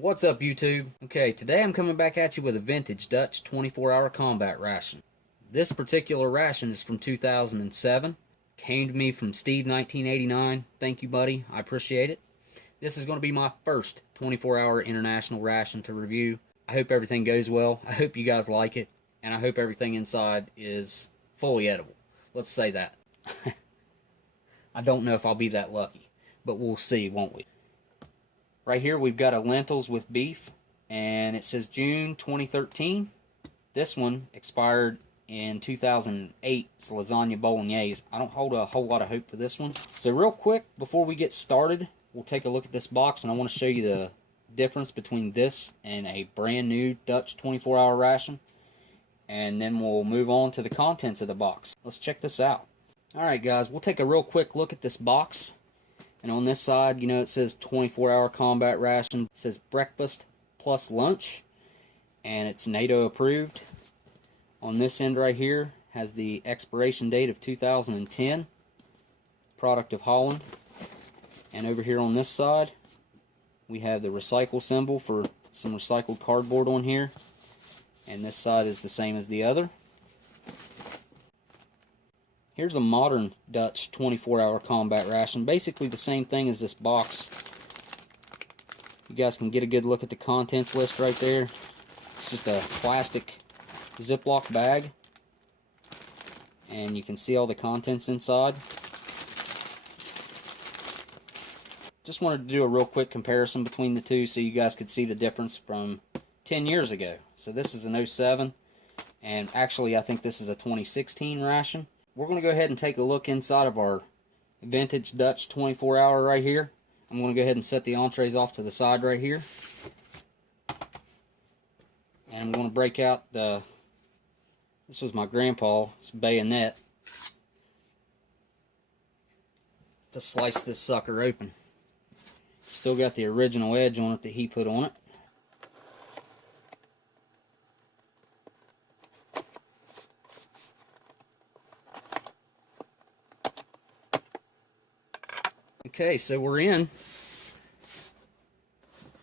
What's up, YouTube? Okay, today I'm coming back at you with a vintage Dutch 24-hour combat ration. This particular ration is from 2007. Came to me from Steve 1989. Thank you, buddy. I appreciate it. This is going to be my first 24-hour international ration to review. I hope everything goes well. I hope you guys like it. And I hope everything inside is fully edible. Let's say that. I don't know if I'll be that lucky, but we'll see, won't we? Right here we've got a lentils with beef, and it says June 2013. This one expired in 2008. It's lasagna bolognese. I don't hold a whole lot of hope for this one. So real quick, before we get started, we'll take a look at this box, and I want to show you the difference between this and a brand new Dutch 24-hour ration. And then we'll move on to the contents of the box. Let's check this out. Alright guys, we'll take a real quick look at this box. And on this side, you know, it says 24-hour combat ration. It says breakfast plus lunch. And it's NATO approved. On this end right here has the expiration date of 2010. Product of Holland. And over here on this side, we have the recycle symbol for some recycled cardboard on here. And this side is the same as the other. Here's a modern Dutch 24-hour combat ration. Basically the same thing as this box. You guys can get a good look at the contents list right there. It's just a plastic Ziploc bag. And you can see all the contents inside. Just wanted to do a real quick comparison between the two so you guys could see the difference from 10 years ago. So this is an 07, and actually I think this is a 2016 ration. We're going to go ahead and take a look inside of our vintage Dutch 24-hour right here. I'm going to go ahead and set the entrees off to the side right here. And I'm going to break out the, this was my grandpa's bayonet, to slice this sucker open. Still got the original edge on it that he put on it. Okay, so we're in.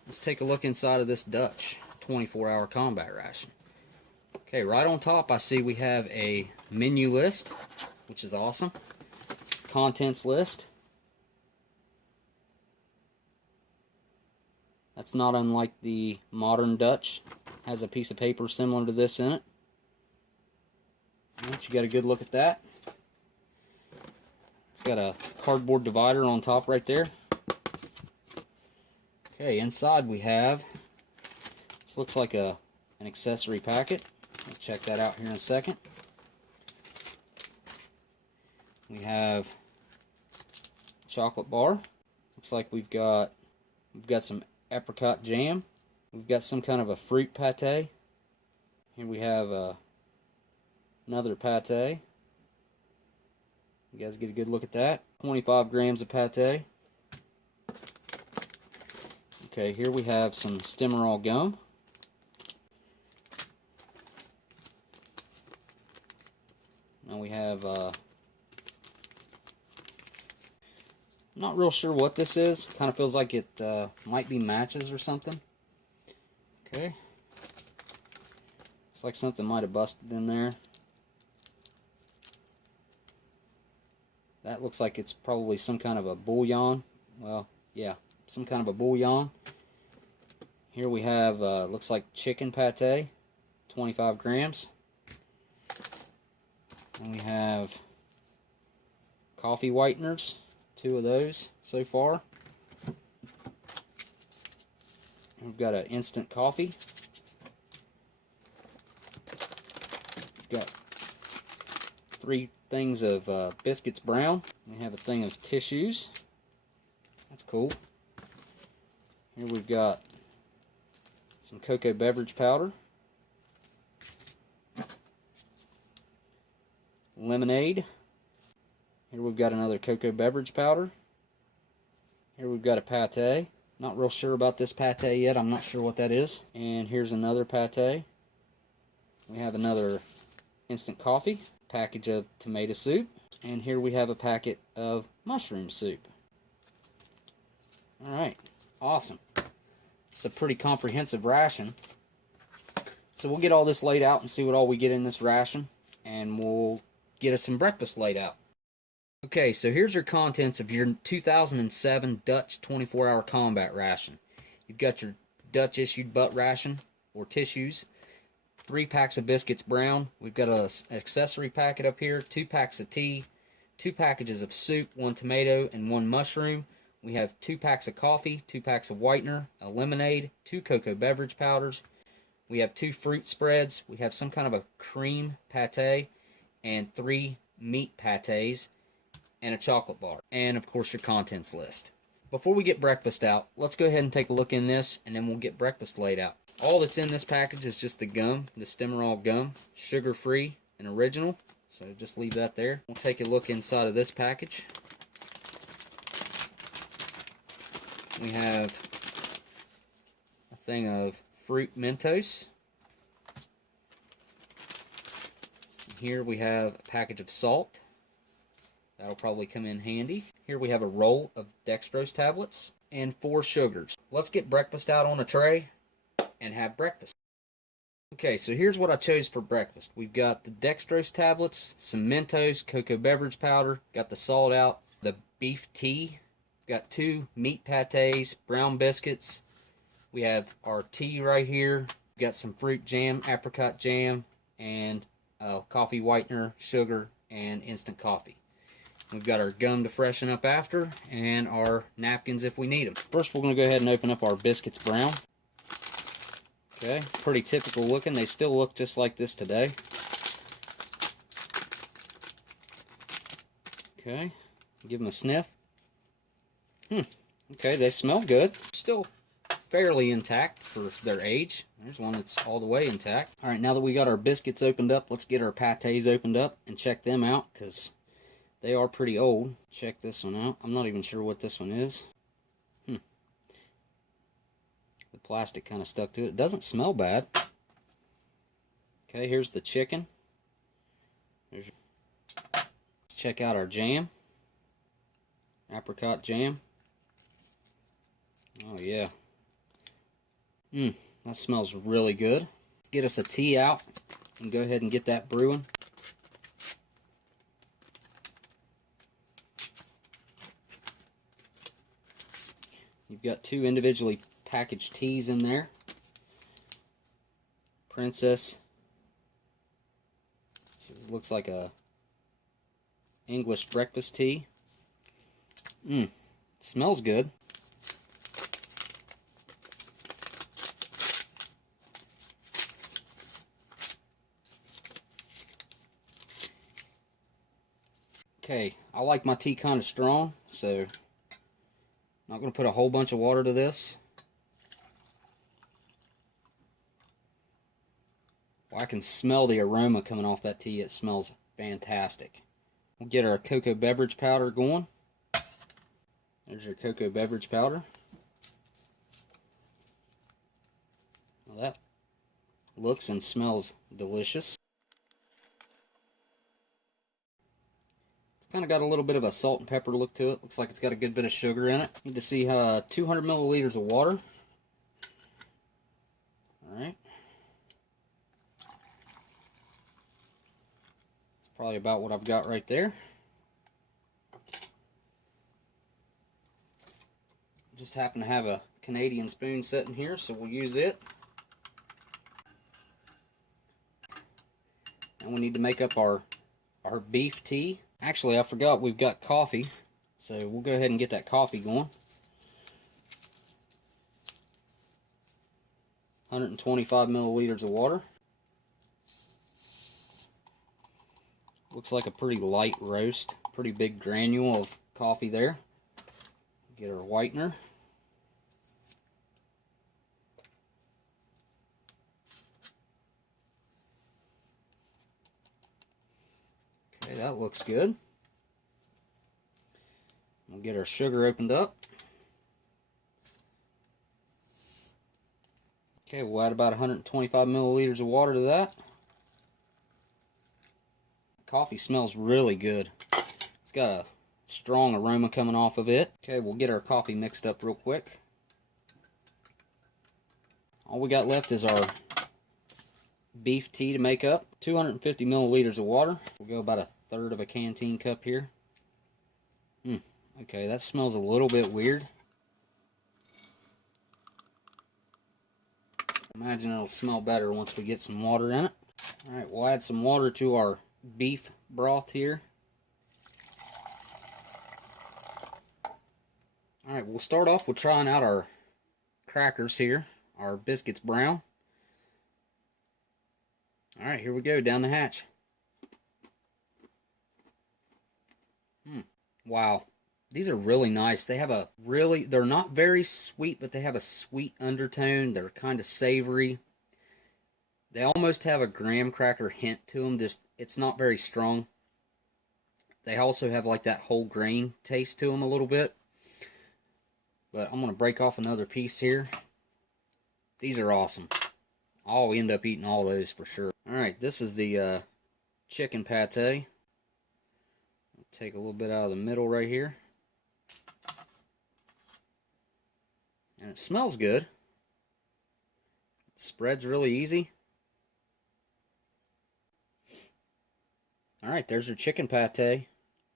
Let's take a look inside of this Dutch 24-hour combat ration. Okay, right on top I see we have a menu list, which is awesome. Contents list. That's not unlike the modern Dutch. Has a piece of paper similar to this in it. Right, you got a good look at that. It's got a cardboard divider on top right there. Okay, inside we have, this looks like an accessory packet. We'll check that out here in a second. We have chocolate bar. Looks like we've got some apricot jam. We've got some kind of a fruit pate. Here we have another pate. You guys get a good look at that. 25 grams of pate. Okay, here we have some Stimorol gum. Now we have, I'm not real sure what this is. Kind of feels like it might be matches or something. Okay. Looks like something might have busted in there. That looks like it's probably some kind of a bouillon. Well, yeah, some kind of a bouillon. Here we have, looks like chicken pate, 25 grams. And we have coffee whiteners, 2 of those so far. We've got an instant coffee. We've got 3 things of biscuits brown. We have a thing of tissues. That's cool. Here we've got some cocoa beverage powder. Lemonade. Here we've got another cocoa beverage powder. Here we've got a pate. Not real sure about this pate yet. I'm not sure what that is. And here's another pate. We have another instant coffee. Package of tomato soup, and here we have a packet of mushroom soup. Alright, awesome. It's a pretty comprehensive ration. So we'll get all this laid out and see what all we get in this ration, and we'll get us some breakfast laid out. Okay, so here's your contents of your 2007 Dutch 24-hour combat ration. You've got your Dutch issued butt ration or tissues, 3 packs of biscuits brown. We've got an accessory packet up here, 2 packs of tea, 2 packages of soup, 1 tomato, and 1 mushroom. We have 2 packs of coffee, 2 packs of whitener, a lemonade, 2 cocoa beverage powders. We have 2 fruit spreads. We have some kind of a cream pate and 3 meat pates and a chocolate bar. And of course your contents list. Before we get breakfast out, let's go ahead and take a look in this, and then we'll get breakfast laid out. All that's in this package is just the gum, the Stimorol gum, sugar-free and original. So just leave that there. We'll take a look inside of this package. We have a thing of fruit Mentos. Here we have a package of salt. That'll probably come in handy. Here we have a roll of dextrose tablets and 4 sugars. Let's get breakfast out on a tray and have breakfast. Okay, so here's what I chose for breakfast. We've got the dextrose tablets, some Mentos, cocoa beverage powder, got the salt out, the beef tea, got 2 meat pates, brown biscuits. We have our tea right here. We've got some fruit jam, apricot jam, and coffee whitener, sugar, and instant coffee. We've got our gum to freshen up after, and our napkins if we need them. First, we're going to go ahead and open up our biscuits brown. Okay, pretty typical looking. They still look just like this today. Okay, give them a sniff. Okay, they smell good. Still fairly intact for their age. There's one that's all the way intact. All right, now that we got our biscuits opened up, let's get our pates opened up and check them out, because they are pretty old. Check this one out. I'm not even sure what this one is. The plastic kind of stuck to it. It doesn't smell bad. Okay, here's the chicken. Let's check out our jam. Apricot jam. Oh yeah. That smells really good. Let's get us a tea out and go ahead and get that brewing. You've got 2 individually packaged teas in there. Princess. This looks like a English breakfast tea. Smells good. Okay, I like my tea kind of strong, so I'm not going to put a whole bunch of water to this. Well, I can smell the aroma coming off that tea. It smells fantastic. We'll get our cocoa beverage powder going. There's your cocoa beverage powder. Well, that looks and smells delicious. Kind of got a little bit of a salt and pepper look to it. Looks like it's got a good bit of sugar in it. Need to see 200 milliliters of water. Alright. That's probably about what I've got right there. Just happen to have a Canadian spoon sitting here, so we'll use it. And we need to make up our beef tea. Actually, I forgot we've got coffee, so we'll go ahead and get that coffee going. 125 milliliters of water. Looks like a pretty light roast, pretty big granule of coffee there. Get our whitener. Okay, that looks good. We'll get our sugar opened up. Okay, we'll add about 125 milliliters of water to that. Coffee smells really good. It's got a strong aroma coming off of it. Okay, we'll get our coffee mixed up real quick. All we got left is our beef tea to make up. 250 milliliters of water. We'll go about 1/3 of a canteen cup here. Okay, that smells a little bit weird. Imagine it'll smell better once we get some water in it. Alright, we'll add some water to our beef broth here. Alright, we'll start off with trying out our crackers here, our biscuits brown. Alright, here we go, down the hatch. Wow. These are really nice. They have a really, they're not very sweet, but they have a sweet undertone. They're kind of savory. They almost have a graham cracker hint to them. Just, it's not very strong. They also have like that whole grain taste to them a little bit. But I'm going to break off another piece here. These are awesome. I'll end up eating all those for sure. Alright, this is the chicken pate. Take a little bit out of the middle right here. And it smells good. It spreads really easy. Alright, there's your chicken pate.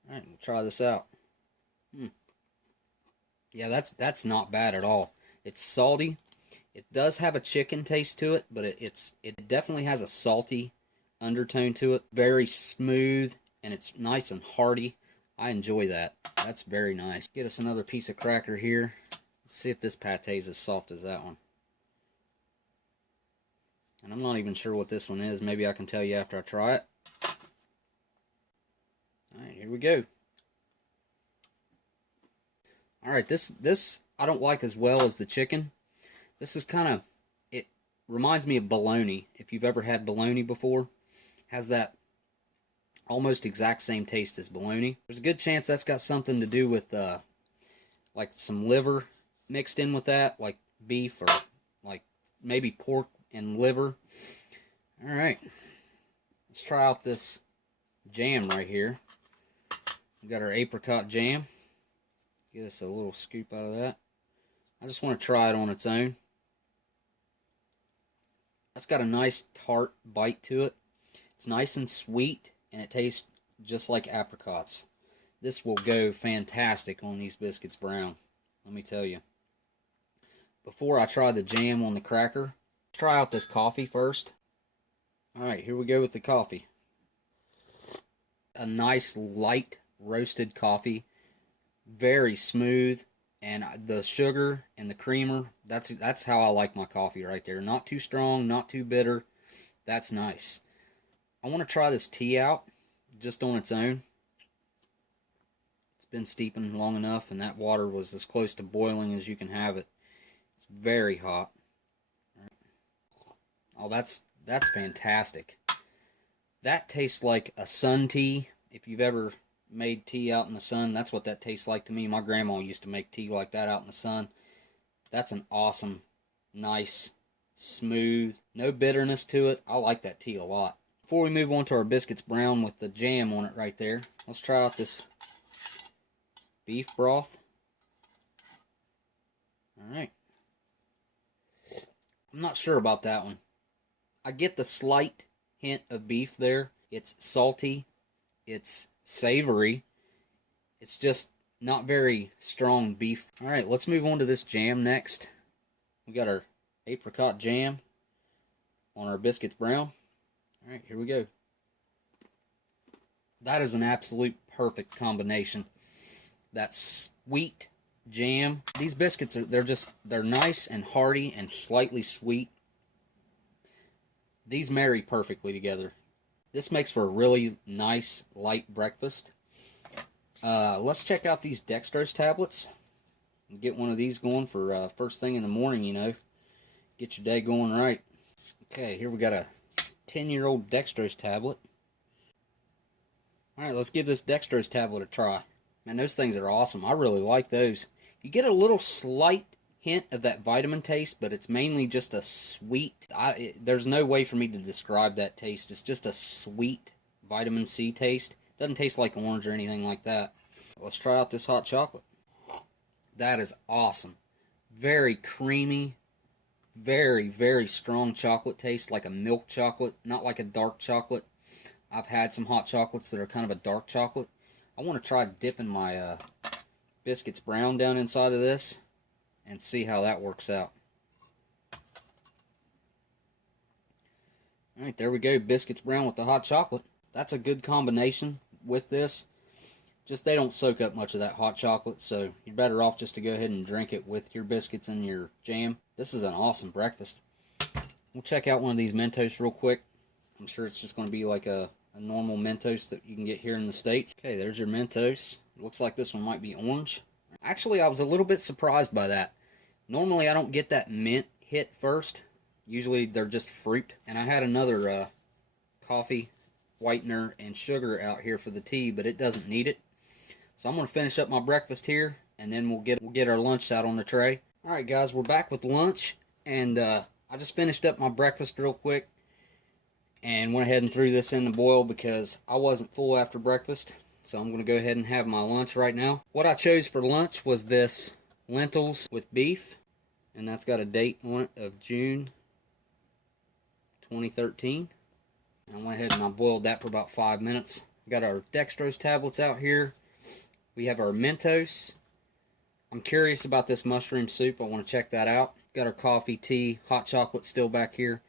Alright, we'll try this out. Yeah, that's not bad at all. It's salty. It does have a chicken taste to it, but it definitely has a salty undertone to it. Very smooth, and it's nice and hearty. I enjoy that. That's very nice. Get us another piece of cracker here. Let's see if this pate is as soft as that one. And I'm not even sure what this one is. Maybe I can tell you after I try it. Alright, here we go. Alright, this I don't like as well as the chicken. This is kind of, it reminds me of bologna. If you've ever had bologna before, has that almost exact same taste as bologna. There's a good chance that's got something to do with like some liver mixed in with that, like beef or like maybe pork and liver. Alright, let's try out this jam right here. We got our apricot jam. Get us a little scoop out of that. I just want to try it on its own. That's got a nice tart bite to it. It's nice and sweet, and it tastes just like apricots. This will go fantastic on these biscuits brown, let me tell you. Before I try the jam on the cracker, let's try out this coffee first. Alright, here we go with the coffee. A nice light roasted coffee. Very smooth, and the sugar and the creamer, that's how I like my coffee right there. Not too strong, not too bitter. That's nice. I want to try this tea out just on its own. It's been steeping long enough, and that water was as close to boiling as you can have it. It's very hot. Oh, that's fantastic. That tastes like a sun tea. If you've ever made tea out in the sun, that's what that tastes like to me. My grandma used to make tea like that out in the sun. That's an awesome, nice, smooth, no bitterness to it. I like that tea a lot. Before we move on to our biscuits brown with the jam on it right there, let's try out this beef broth. Alright. I'm not sure about that one. I get the slight hint of beef there. It's salty. It's savory. It's just not very strong beef. Alright, let's move on to this jam next. We got our apricot jam on our biscuits brown. Alright, here we go. That is an absolute perfect combination. That sweet jam. These biscuits are, they're nice and hearty and slightly sweet. These marry perfectly together. This makes for a really nice, light breakfast. Let's check out these dextrose tablets. Get one of these going for first thing in the morning, you know. Get your day going right. Okay, here we got a 10-year-old dextrose tablet. Alright, let's give this dextrose tablet a try. Man, those things are awesome. I really like those. You get a little slight hint of that vitamin taste, but it's mainly just a sweet, there's no way for me to describe that taste. It's just a sweet vitamin C taste. Doesn't taste like orange or anything like that. Let's try out this hot chocolate. That is awesome. Very creamy, very, very strong chocolate taste, like a milk chocolate, not like a dark chocolate. I've had some hot chocolates that are kind of a dark chocolate. I want to try dipping my biscuits brown down inside of this and see how that works out. Alright, there we go. Biscuits brown with the hot chocolate. That's a good combination with this. Just they don't soak up much of that hot chocolate, so you're better off just to go ahead and drink it with your biscuits and your jam. This is an awesome breakfast. We'll check out one of these Mentos real quick. I'm sure it's just going to be like a normal Mentos that you can get here in the States. Okay, there's your Mentos. It looks like this one might be orange. Actually, I was a little bit surprised by that. Normally, I don't get that mint hit first. Usually, they're just fruit. And I had another coffee, whitener, and sugar out here for the tea, but it doesn't need it. So I'm going to finish up my breakfast here, and then we'll get our lunch out on the tray. Alright guys, we're back with lunch, and I just finished up my breakfast real quick, and went ahead and threw this in the boil because I wasn't full after breakfast. So I'm going to go ahead and have my lunch right now. What I chose for lunch was this lentils with beef, and that's got a date on it of June 2013. And I went ahead and I boiled that for about 5 minutes. Got our dextrose tablets out here. We have our Mentos. I'm curious about this mushroom soup. I want to check that out. Got our coffee, tea, hot chocolate still back here.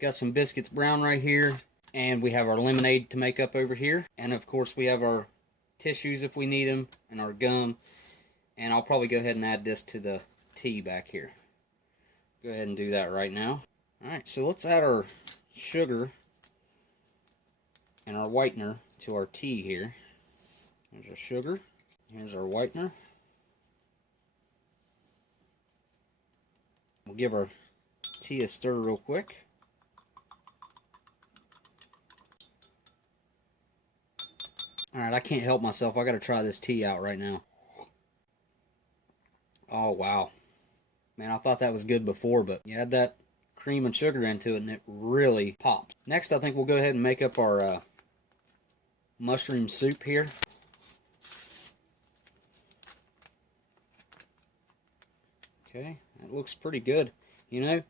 Got some biscuits brown right here. And we have our lemonade to make up over here. And of course we have our tissues if we need them. And our gum. And I'll probably go ahead and add this to the tea back here. Go ahead and do that right now. Alright, so let's add our sugar and our whitener to our tea here. There's our sugar. Here's our whitener. We'll give our tea a stir real quick. Alright, I can't help myself. I gotta try this tea out right now. Oh, wow. Man, I thought that was good before, but you add that cream and sugar into it and it really pops. Next, I think we'll go ahead and make up our mushroom soup here. Okay, that looks pretty good, you know,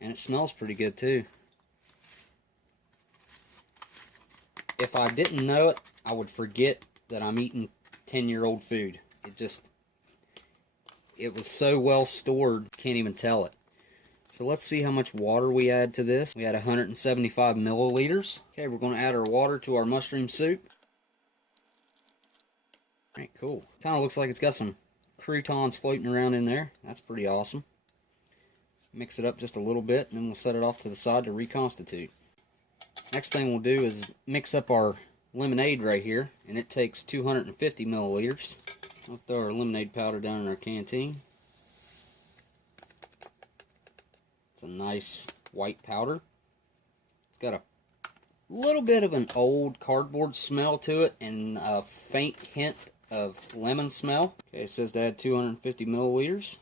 and it smells pretty good too. If I didn't know it, I would forget that I'm eating 10-year-old food. It was so well stored, can't even tell it. So let's see how much water we add to this. We add 175 milliliters. Okay, we're going to add our water to our mushroom soup. Alright, cool. Kind of looks like it's got some croutons floating around in there. That's pretty awesome. Mix it up just a little bit, and then we'll set it off to the side to reconstitute. Next thing we'll do is mix up our lemonade right here, and it takes 250 milliliters. I'll throw our lemonade powder down in our canteen. It's a nice white powder. It's got a little bit of an old cardboard smell to it and a faint hint of lemon smell. Okay, it says to add 250 milliliters.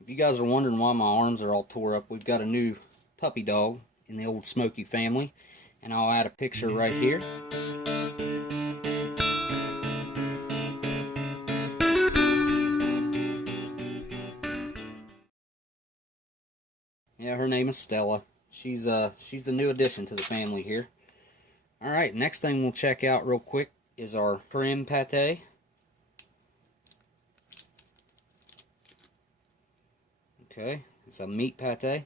If you guys are wondering why my arms are all tore up, we've got a new puppy dog in the Oldsmokey family, and I'll add a picture right here. Yeah, her name is Stella. She's the new addition to the family here. Alright, next thing we'll check out real quick is our creme pate. Okay, it's a meat pate.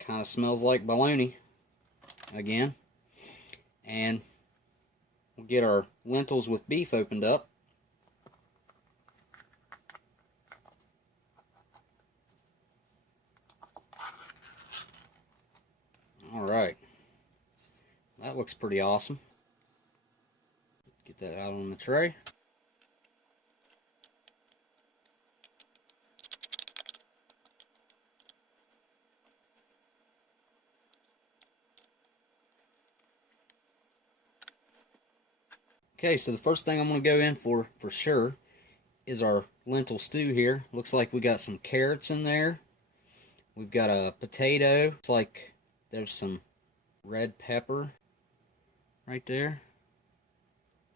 Kind of smells like bologna again. And we'll get our lentils with beef opened up. Alright, that looks pretty awesome. Get that out on the tray. Okay, so the first thing I'm going to go in for sure is our lentil stew here. Looks like we got some carrots in there. We've got a potato. It's like there's some red pepper right there.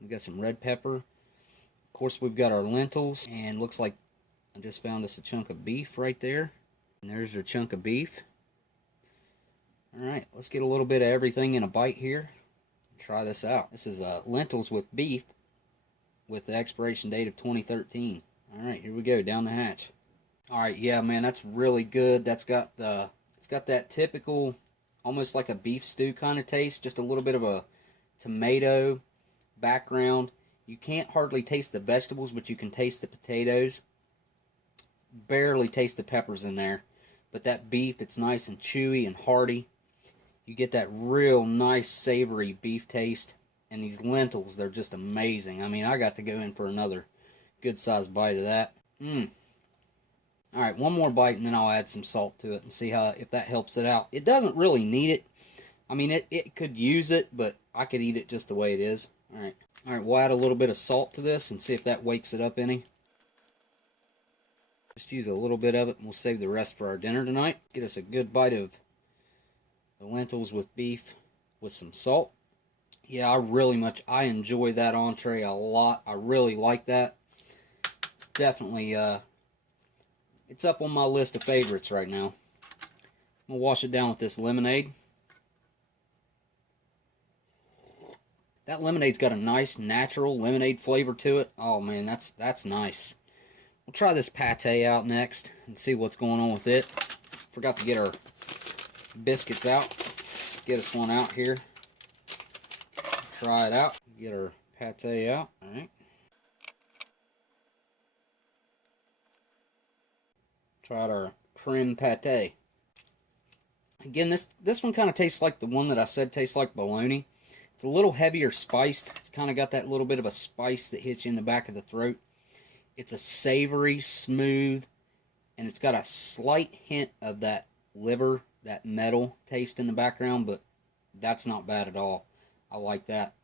We've got some red pepper. Of course, we've got our lentils, and looks like I just found us a chunk of beef right there. And there's your chunk of beef. Alright, let's get a little bit of everything in a bite here. Try this out. This is lentils with beef with the expiration date of 2013. Alright, here we go, down the hatch. Alright, yeah, man, that's really good. It's got that typical, almost like a beef stew kind of taste. Just a little bit of a tomato background. You can't hardly taste the vegetables, but you can taste the potatoes. Barely taste the peppers in there. But that beef, it's nice and chewy and hearty. You get that real nice savory beef taste. And these lentils, they're just amazing. I mean, I got to go in for another good sized bite of that. Alright, one more bite and then I'll add some salt to it and see if that helps it out. It doesn't really need it. I mean, it could use it, but I could eat it just the way it is. Alright, we'll add a little bit of salt to this and see if that wakes it up any. Just use a little bit of it and we'll save the rest for our dinner tonight. Get us a good bite of the lentils with beef with some salt. Yeah, I enjoy that entree a lot. I really like that. It's definitely, it's up on my list of favorites right now. I'm going to wash it down with this lemonade. That lemonade's got a nice, natural lemonade flavor to it. Oh, man, that's nice. We'll try this pate out next and see what's going on with it. Forgot to get our biscuits out. Get us one out here. Try it out. Get our pate out. Alright. Try out our creme pate. Again, this one kind of tastes like the one that I said tastes like bologna. It's a little heavier spiced. It's kind of got that little bit of a spice that hits you in the back of the throat. It's a savory, smooth, and it's got a slight hint of that liver, that metal taste in the background, but that's not bad at all. I like that.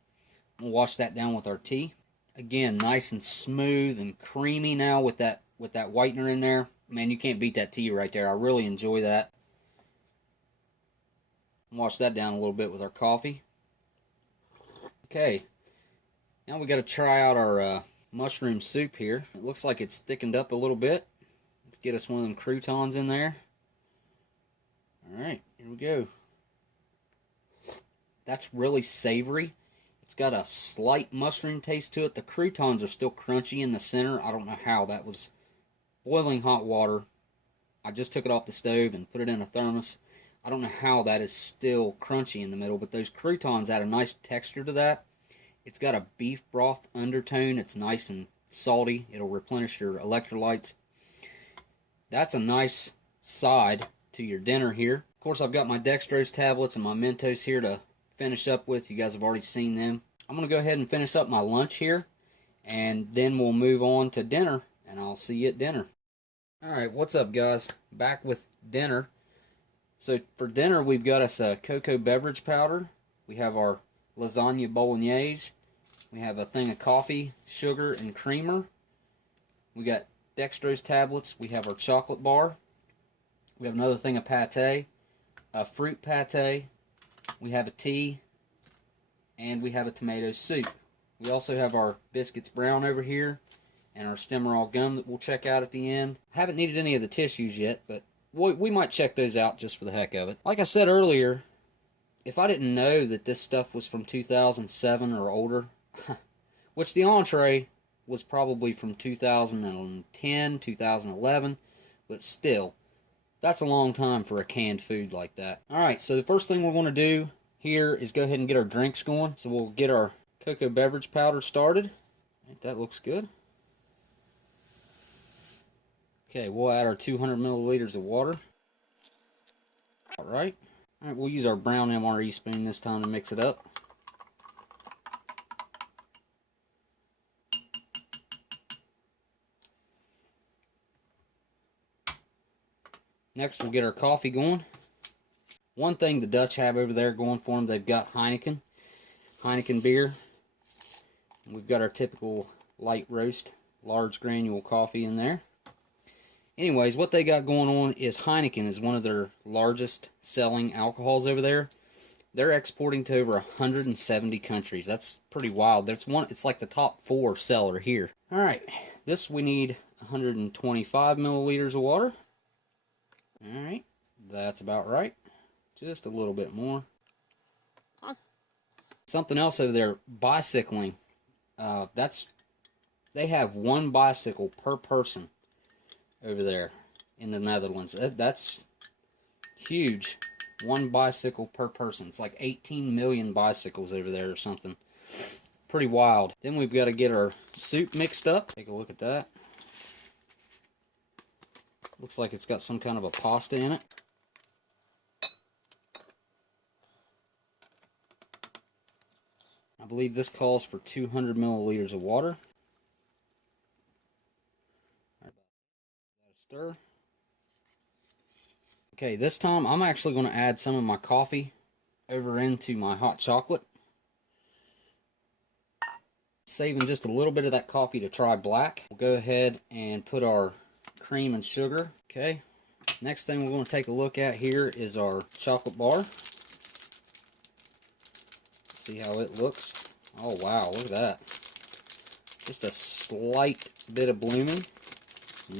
We'll wash that down with our tea. Again, nice and smooth and creamy now with that whitener in there. Man, you can't beat that tea right there. I really enjoy that. Wash that down a little bit with our coffee. Okay, now we got to try out our mushroom soup here. It looks like it's thickened up a little bit. Let's get us one of them croutons in there. Alright, here we go. That's really savory. It's got a slight mushroom taste to it. The croutons are still crunchy in the center. I don't know how. That was boiling hot water. I just took it off the stove and put it in a thermos. I don't know how that is still crunchy in the middle, but those croutons add a nice texture to that. It's got a beef broth undertone. It's nice and salty. It'll replenish your electrolytes. That's a nice side to your dinner here. Of course, I've got my dextrose tablets and my Mentos here to finish up with. You guys have already seen them. I'm going to go ahead and finish up my lunch here, and then we'll move on to dinner, and I'll see you at dinner. Alright, what's up, guys? Back with dinner. So for dinner, we've got us a cocoa beverage powder. We have our lasagna bolognese. We have a thing of coffee, sugar, and creamer. We got dextrose tablets. We have our chocolate bar. We have another thing of pate, a fruit pate. We have a tea, and we have a tomato soup. We also have our biscuits brown over here, and our Stemmerall gum that we'll check out at the end. Haven't needed any of the tissues yet, but we might check those out just for the heck of it. Like I said earlier, if I didn't know that this stuff was from 2007 or older, which the entree was probably from 2010, 2011, but still, that's a long time for a canned food like that. Alright, so the first thing we want to do here is go ahead and get our drinks going. So we'll get our cocoa beverage powder started. Right, that looks good. Okay, we'll add our 200 milliliters of water. Alright. Alright, we'll use our brown MRE spoon this time to mix it up. Next, we'll get our coffee going. One thing the Dutch have over there going for them, they've got Heineken beer. We've got our typical light roast, large granule coffee in there. Anyways, what they got going on is Heineken is one of their largest selling alcohols over there. They're exporting to over 170 countries. That's pretty wild. It's like the top 4 seller here. All right, this we need 125 milliliters of water. Alright, that's about right. Just a little bit more. Something else over there, bicycling. They have one bicycle per person over there in the Netherlands. That's huge. One bicycle per person. It's like 18 million bicycles over there or something. Pretty wild. Then we've got to get our soup mixed up. Take a look at that. Looks like it's got some kind of a pasta in it. I believe this calls for 200 milliliters of water. Stir. Okay, this time I'm actually going to add some of my coffee over into my hot chocolate. Saving just a little bit of that coffee to try black. We'll go ahead and put our cream and sugar. Okay, next thing we're going to take a look at here is our chocolate bar. See how it looks. Oh wow, look at that. Just a slight bit of blooming.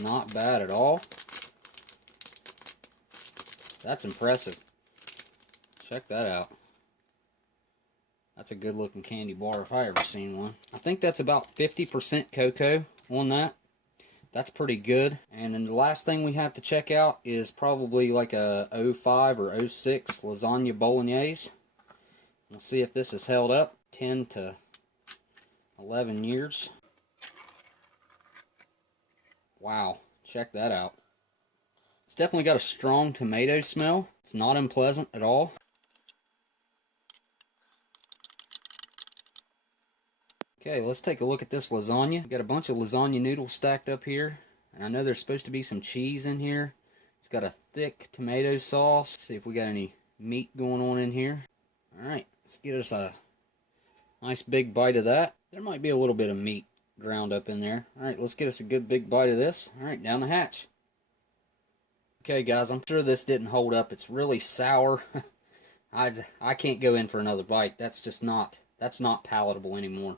Not bad at all. That's impressive. Check that out. That's a good looking candy bar if I ever seen one. I think that's about 50% cocoa on that. That's pretty good. And then the last thing we have to check out is probably like a 05 or 06 lasagna bolognese. We'll see if this is held up. 10 to 11 years. Wow, check that out. It's definitely got a strong tomato smell. It's not unpleasant at all. Okay, let's take a look at this lasagna. We've got a bunch of lasagna noodles stacked up here. And I know there's supposed to be some cheese in here. It's got a thick tomato sauce. See if we got any meat going on in here. Alright, let's get us a nice big bite of that. There might be a little bit of meat ground up in there. Alright, let's get us a good big bite of this. Alright, down the hatch. Okay guys, I'm sure this didn't hold up. It's really sour. I can't go in for another bite. That's not palatable anymore.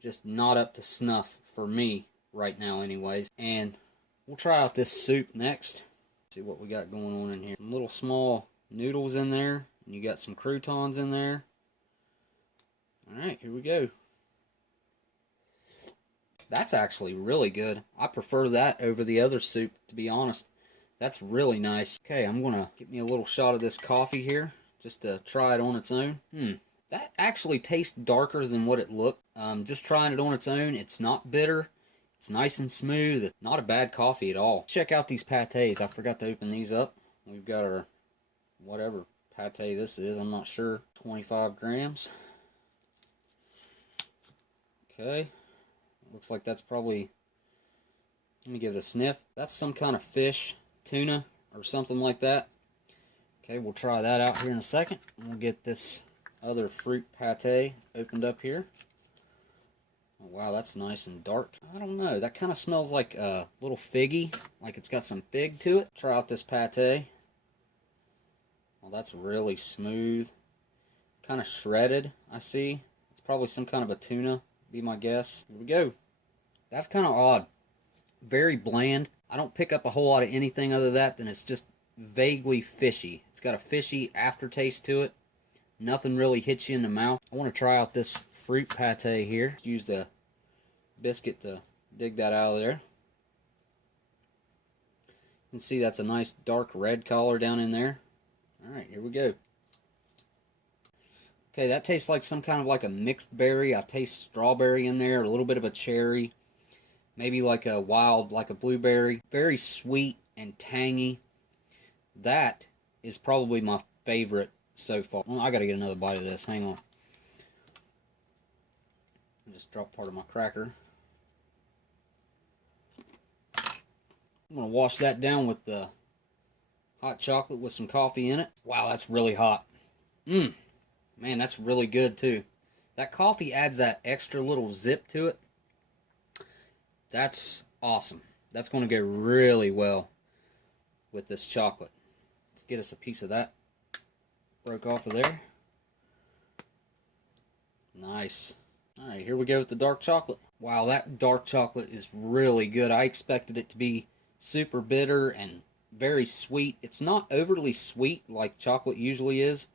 Just not up to snuff for me right now anyways. And we'll try out this soup next. See what we got going on in here. Some little small noodles in there. And you got some croutons in there. Alright, here we go. That's actually really good. I prefer that over the other soup, to be honest. That's really nice. Okay, I'm going to get me a little shot of this coffee here, just to try it on its own. That actually tastes darker than what it looked. Just trying it on its own, it's not bitter. It's nice and smooth. It's not a bad coffee at all. Check out these pâtés. I forgot to open these up. We've got our, whatever pâté this is, I'm not sure. 25 grams. Okay. Looks like that's probably, let me give it a sniff. That's some kind of fish, tuna, or something like that. Okay, we'll try that out here in a second. We'll get this other fruit pâté opened up here. Oh, wow, that's nice and dark. I don't know, that kind of smells like a little figgy, like it's got some fig to it. Try out this pâté. Well, that's really smooth. Kind of shredded, I see. It's probably some kind of a tuna, be my guess. Here we go. That's kind of odd. Very bland. I don't pick up a whole lot of anything other than it's just vaguely fishy. It's got a fishy aftertaste to it. Nothing really hits you in the mouth. I want to try out this fruit pâté here. Use the biscuit to dig that out of there. You can see that's a nice dark red color down in there. Alright, here we go. Okay, that tastes like some kind of like a mixed berry. I taste strawberry in there, a little bit of a cherry. Maybe like a wild, like a blueberry. Very sweet and tangy. That is probably my favorite so far. Well, I gotta get another bite of this. Hang on. I just dropped part of my cracker. I'm gonna wash that down with the hot chocolate with some coffee in it. Wow, that's really hot. Man, that's really good too. That coffee adds that extra little zip to it. That's awesome. That's going to go really well with this chocolate. Let's get us a piece of that. Broke off of there. Nice. Alright, here we go with the dark chocolate. Wow, that dark chocolate is really good. I expected it to be super bitter and very sweet. It's not overly sweet like chocolate usually is.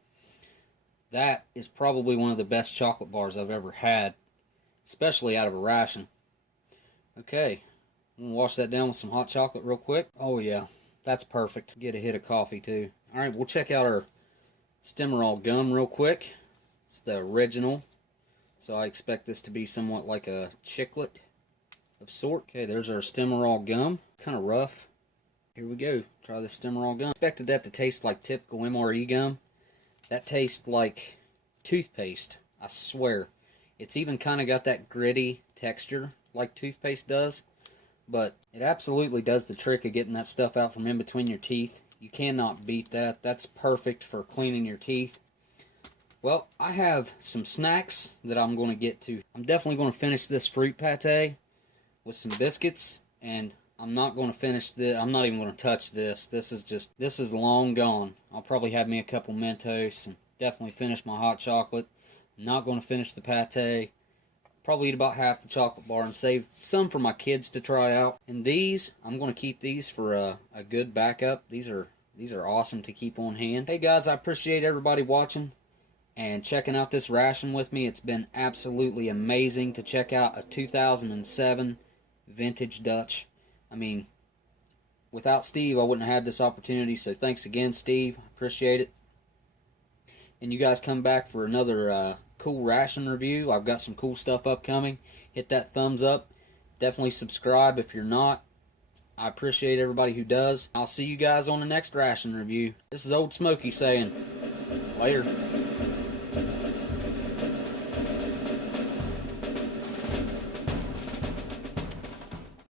That is probably one of the best chocolate bars I've ever had, especially out of a ration. Okay, I'm going to wash that down with some hot chocolate real quick. Oh yeah, that's perfect. Get a hit of coffee too. Alright, we'll check out our Stimorol gum real quick. It's the original, so I expect this to be somewhat like a chiclet of sort. Okay, there's our Stimorol gum. Kind of rough. Here we go. Try the Stimorol gum. Expected that to taste like typical MRE gum. That tastes like toothpaste, I swear. It's even kind of got that gritty texture like toothpaste does, but it absolutely does the trick of getting that stuff out from in between your teeth. You cannot beat that. That's perfect for cleaning your teeth. Well, I have some snacks that I'm going to get to. I'm definitely going to finish this fruit pate with some biscuits, and I'm not going to finish this. I'm not even going to touch this. This is long gone. I'll probably have me a couple Mentos and definitely finish my hot chocolate. I'm not going to finish the pate. Probably eat about half the chocolate bar and save some for my kids to try out. And these, I'm going to keep these for a good backup. These are awesome to keep on hand. Hey guys, I appreciate everybody watching and checking out this ration with me. It's been absolutely amazing to check out a 2007 vintage Dutch. I mean, without Steve, I wouldn't have had this opportunity, so thanks again, Steve. I appreciate it. And you guys come back for another cool ration review. I've got some cool stuff upcoming. Hit that thumbs up. Definitely subscribe if you're not. I appreciate everybody who does. I'll see you guys on the next ration review. This is Oldsmokey saying, later.